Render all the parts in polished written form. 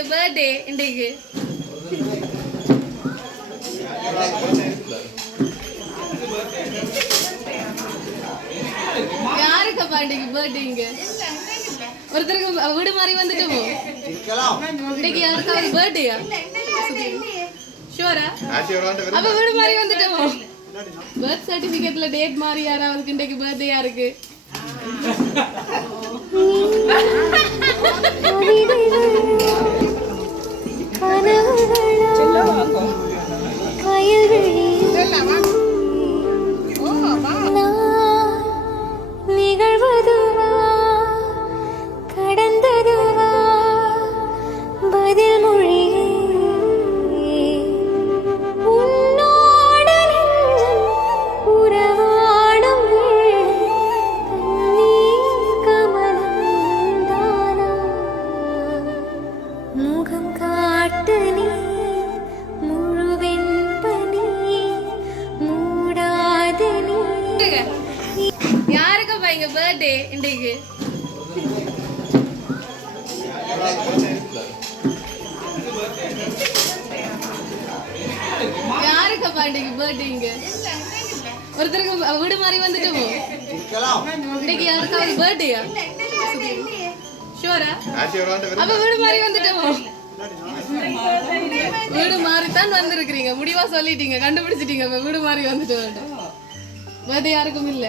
இங்க பர்த்டே இன்னைக்கு யாருக்கப்பா இன்னைக்கு பர்த்டே இங்க ஒருத்தருக்கு வீடு மாதிரி வந்துட்டோமோ இன்னைக்கு யாருக்காவது பர்த்டேயா ஷூரா அப்ப வீடு மாதிரி வந்துட்டோமோ பர்த் சர்டிபிகேட்ல டேட் மாதிரி யாராவது இன்னைக்கு பர்த்டேயா இருக்கு யாருக்கப்பா இங்க பர்த்டே இன்னைக்கு யாருக்கப்பா இன்னைக்கு பர்த்டே இங்க ஒருத்தருக்கு வீடு மாதிரி வந்துட்டோமோ இன்னைக்கு யாருக்காவது பர்த்டேயா ஷூரா அப்ப வீடு மாதிரி வந்துட்டோமோ வீடு மாறித்தான் வந்திருக்கிறீங்க முடிவா சொல்லிட்டீங்க கண்டுபிடிச்சிட்டீங்க வீடு மாதிரி வந்துட்டு பர்த்டே யாருக்கும் இல்ல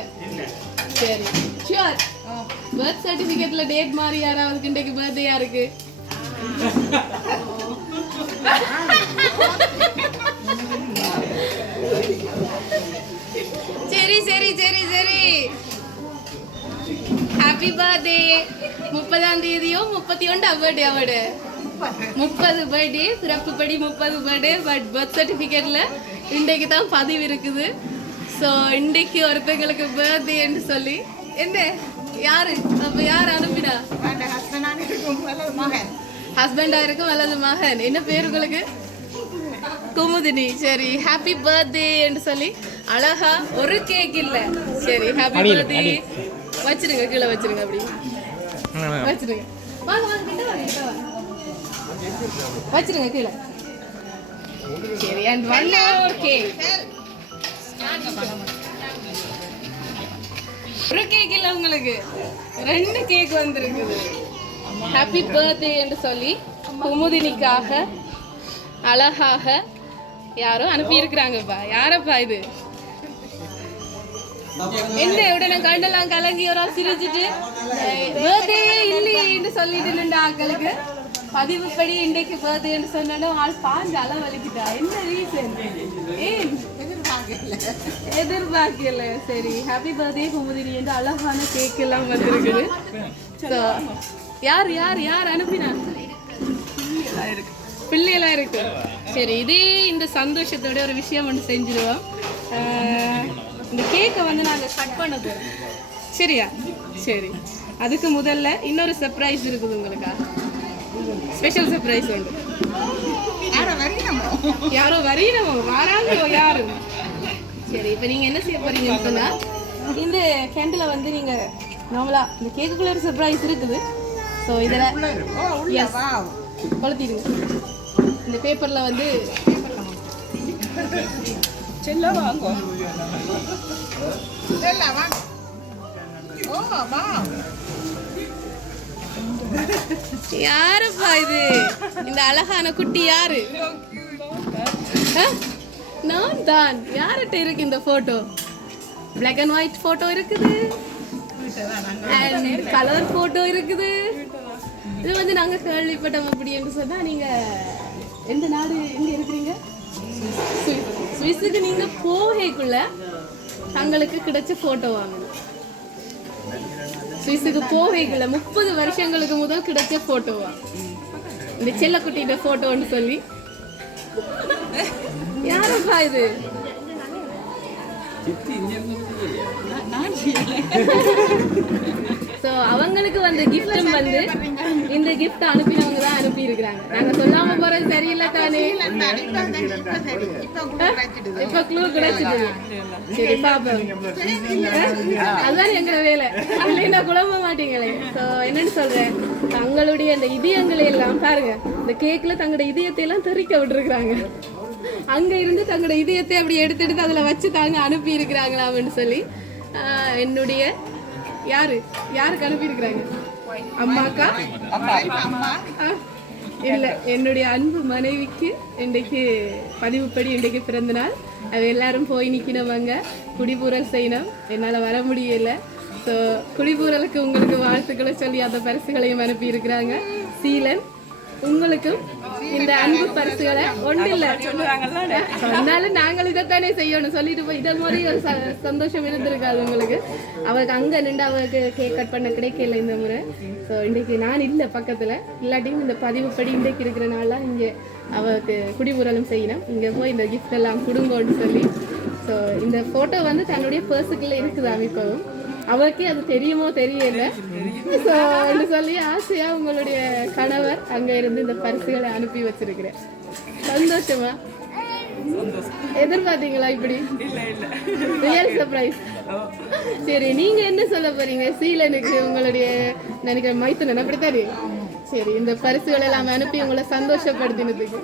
சரி ஷூர் பர்த் சர்டிபிகேட்ல டேட் மாதிரி யாராவது இன்றைக்கு பர்த்டே யாருக்கு சரி சரி சரி சரி ஹாப்பி பர்த்டே 30ஆம் தேதியோ 31 பர்த்டே அவட 30 பர்த்டே பிறப்புப்படி 30 பர்த்டே பட் பர்த் சர்டிபிகேட்ல இன்றைக்கு தான் பதிவு இருக்குது ஸோ இன்றைக்கு ஒருத்தங்களுக்கு பர்த்டேன்னு சொல்லி என்ன யாரு அப்ப யார் அனுப்பினா ஹஸ்பண்டா இருக்கும் அல்லது மகன் என்ன பேர் உங்களுக்கு குமுதினி சரி ஹாப்பி பர்த்டேன்னு சொல்லி அழகா ஒரு கேக் இல்ல சரி ஹாப்பி பர்த்டே வச்சிருங்க கீழே வச்சிருங்க அப்படி வச்சிருங்க வாங்க வாங்க கிட்ட வாங்க வச்சிருங்க கீழே சரி அண்ட் ஒன் மோர் கேக் ஒரு கேக் இல்ல உங்களுக்கு 2 கேக் வந்திருக்குது ஹாப்பி பர்த்டே என்று சொல்லி குமுதினிக்காக அழகாக யாரோ அனுப்பி இருக்கிறாங்கப்பா யாரப்பா இது என்ன உடனே கண்டெல்லாம் கலங்கி ஒரு ஆள் சிரிச்சிட்டு பர்த்டே இல்லைன்னு சொல்லிட்டு நின்ற ஆக்களுக்கு பதிவுப்படி இன்றைக்கு பர்த்டேன்னு சொன்னாலும் ஆள் பாஞ்சு அளவலிக்கிட்டா என்ன ரீசன் ஏன் எதிர்பார்க்கல சரி ஹாப்பி பர்த்டே குமுதினி என்று அழகான கேக் எல்லாம் வந்திருக்குது யார் யார் யார் அனுப்பினா பிள்ளையெல்லாம் இருக்கு சரி இதே இந்த சந்தோஷத்தோட ஒரு விஷயம் ஒன்று செஞ்சிருவோம் இந்த கேக்கை வந்து நாங்கள் கட் பண்ண போகிறோம் சரியா சரி அதுக்கு முதல்ல இன்னொரு சர்ப்ரைஸ் இருக்குது உங்களுக்கா ஸ்பெஷல் சர்ப்ரைஸ் உண்டு யாரோ வரையணுமோ வராங்களோ யாரு சரி இப்போ நீங்கள் என்ன செய்ய போறீங்கன்னு சொன்னால் இந்த கேண்டில் வந்து நீங்கள் நார்மலாக இந்த கேக்குக்குள்ள ஒரு சர்ப்ரைஸ் இருக்குது ஸோ இதில் கொளுத்திடுங்க இந்த பேப்பரில் வந்து யாருப்பா இது இந்த அழகான குட்டி யாரு நான் தான் யார்கிட்ட இருக்கு இந்த photo black and white photo இருக்குது அண்ட் கலர் போட்டோ இருக்குது இது வந்து நாங்க கேள்விப்பட்டோம் அப்படின்னு சொன்னா நீங்க எந்த நாடு எங்க இருக்கிறீங்க சுவிஸுக்கு நீங்க போகைக்குள்ள தங்களுக்கு கிடைச்ச போட்டோ வாங்கணும் சுவிஸுக்கு போகைக்குள்ள 30 வருஷங்களுக்கு முதல் கிடைச்ச போட்டோவா இந்த செல்லக்குட்டியோட போட்டோன்னு சொல்லி யாரப்பா இது ஸோ அவங்களுக்கு வந்த கிஃப்டும் வந்து இந்த கிஃப்ட் அனுப்பினவங்க தான் அனுப்பி இருக்கிறாங்க. நாங்க சொல்லாம போறது சரியில்லை தானே. இப்ப க்ளூ கிடைச்சிட்டு சரி பாப்போம். அதுதான் எங்க வேலை, இல்லைன்னா குழம்ப மாட்டீங்களே. ஸோ என்னன்னு சொல்றேன், தங்களுடைய இந்த இதயங்களை எல்லாம் பாருங்க, இந்த கேக்ல தங்களோட இதயத்தை எல்லாம் தெறிக்க விட்டுருக்குறாங்க. அங்க இருந்து தங்களோட இதயத்தை அப்படி எடுத்து அதுல வச்சு தாங்க அனுப்பி இருக்கிறாங்களா அப்படின்னு சொல்லி என்னுடைய யாருக்கு அனுப்பி இருக்கிறாங்க? அம்மாக்கா இல்ல, என்னுடைய அன்பு மனைவிக்கு இன்றைக்கு பதிவுப்படி இன்றைக்கு பிறந்த நாள். அது எல்லாரும் போய் நிக்கணுமாங்க, குடிபூரல் செய்யணும். என்னால வர முடியல. ஸோ குடிபூரலுக்கு உங்களுக்கு வாழ்த்துக்களை சொல்லி அந்த பரிசுகளையும் அனுப்பி இருக்கிறாங்க. சீலன், உங்களுக்கும் இந்த அன்பு பரிசுகளை ஒன்றும் இல்லை சொன்னாலும் நாங்கள் இதைத்தானே செய்யணும் சொல்லிட்டு போய் இதை மாதிரி ஒரு சந்தோஷம் இருந்திருக்காது உங்களுக்கு. அவருக்கு அங்கே நின்று அவருக்கு கேக் கட் பண்ண கிடைக்கல இந்த முறை. ஸோ இன்றைக்கு நான் இல்லை பக்கத்தில், இல்லாட்டியும் இந்த பதிவுப்படி இன்றைக்கு இருக்கிற நாள்லாம் இங்கே அவருக்கு குடிபுரலும் செய்யணும். இங்கே போய் இந்த கிஃப்ட் எல்லாம் கொடுங்கன்னு சொல்லி. ஸோ இந்த ஃபோட்டோ வந்து தன்னுடைய பர்ஸுக்குள்ளே இருக்குது அமைப்பவும். அவருக்கே அது தெரியுமோ தெரியல. ஸோ சொல்லி ஆசையா உங்களுடைய கணவர் அங்க இருந்து இந்த பரிசுகளை அனுப்பி வச்சிருக்கிறேன். சந்தோஷமா? எதிர்பார்த்தீங்களா இப்படி? Real surprise. சரி, நீங்க என்ன சொல்ல போறீங்க சீலனுக்கு? உங்களுடைய நினைக்கிற மைத்துனன் அப்படித்தானே? சரி, இந்த பரிசுகள் எல்லாம் அனுப்பி உங்களை சந்தோஷப்படுத்தினதுக்கு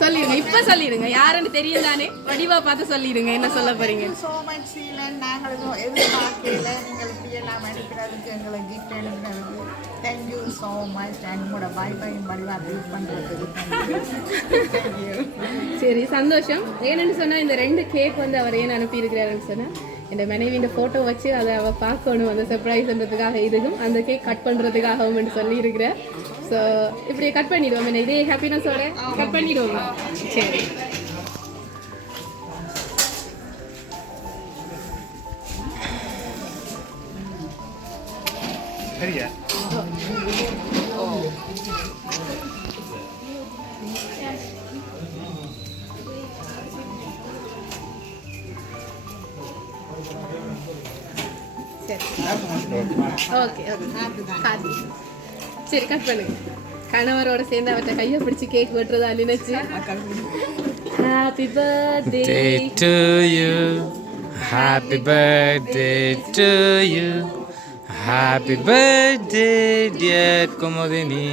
சொல்லிடுங்க. இப்ப சொல்லிடுங்க, யாருன்னு தெரியும் தானே, வடிவா பார்த்து சொல்லிடுங்க என்ன சொல்ல போறீங்க. நாங்களும் எதிர்பார்க்கல, நீங்கள் இப்படி எல்லாம் அனுப்பினதுக்கு, எங்களை கிஃப்ட் அனுப்பினதுக்கு தேங்க்யூ ஸோ மச். என்னோட பாய்பாயின் வடிவா யூஸ் பண்ணுறதுக்கு சரி, சந்தோஷம். ஏன்னு சொன்னா இந்த 2 கேக் வந்து அவர் ஏன் அனுப்பி இருக்கிறாருன்னு சொன்னா, என் மனைவி இந்த ஃபோட்டோ வச்சு அதை அவள் பார்க்கணும், அந்த சர்ப்ரைஸ்ன்றதுக்காக இதுவும் அந்த கேக் கட் பண்ணுறதுக்காகவும் சொல்லி இருக்கிறேன். ஸோ இப்படி கட் பண்ணிடுவோம், என்ன இதே ஹாப்பினஸோட கட் பண்ணிடுவோம். சரி, சரியா? ஓகே சரி, கட் பண்ணுங்க. கணவரோட சேர்ந்து அவர்கிட்ட கையை பிடிச்சி கேக் வெட்டுறதா நினைச்சு. Happy birthday to you, happy birthday to you, happy birthday dear Kumudini,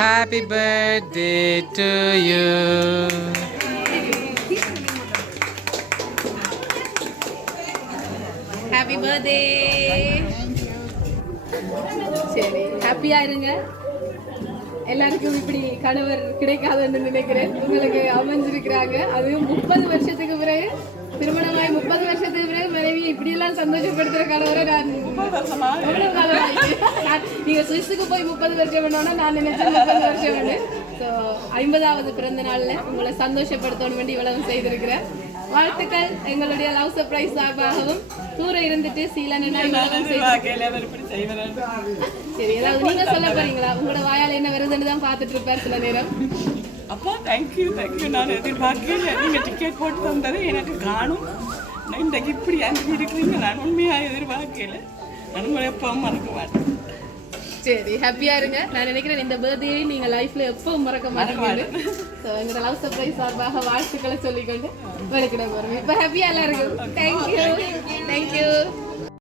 happy birthday to you. Happy birthday. சரி, ஹாப்பியா இருங்க. எல்லாருக்கும் இப்படி கணவர் கிடைக்காதுன்னு நினைக்கிறேன். உங்களுக்கு அமைஞ்சிருக்கிறாங்க, அதுவும் 30 வருஷத்துக்கு பிறகு, திருமணமாய் 30 வருஷத்துக்கு பிறகு மனைவி இப்படி எல்லாம் சந்தோஷப்படுத்துற கணவரை நான் நீங்க சுவிஸுக்கு போய் 30 வருஷம் வேணும்னா நான் நினைச்சேன் 30 வருஷம் வேணும். ஸோ 50வது பிறந்த நாள்ல உங்களை சந்தோஷப்படுத்தணும் வேண்டி இவ்வளவு செய்திருக்கிறேன். வாழ்த்துக்கள். எங்களுடைய லவ் சர்ப்ரைஸ் சார்பாகவும் தூர இருந்துட்டு சீலன் சரி, ஏதாவது நீங்க சொல்ல போறீங்களா? உங்களோட வாயால் என்ன வருதுன்னு தான் பார்த்துட்டு இருப்பார் சில நேரம். அப்பா தேங்க்யூ. நான் எதிர்பார்க்கல, நீங்கள் டிக்கெட் போட்டு தந்தது எனக்கு காணும். இன்றைக்கு இப்படி அனுப்பி இருக்கிறீங்க, நான் உண்மையாக எதிர்பார்க்கல. நான் உங்களை எப்பவும் மறக்க மாட்டேன். சரி, ஹாப்பியா இருங்க. நான் நினைக்கிறேன் இந்த பர்த்டே நீங்க லைஃப்ல எப்பவும் மறக்க மாட்டீங்க. எங்களோட லவ் சர்ப்ரைஸ் சார்பாக வாழ்த்துக்களை சொல்லிக்கொண்டு வரைக்கிட போறோம். இப்ப ஹாப்பியா எல்லாருக்கும் தேங்க்யூ.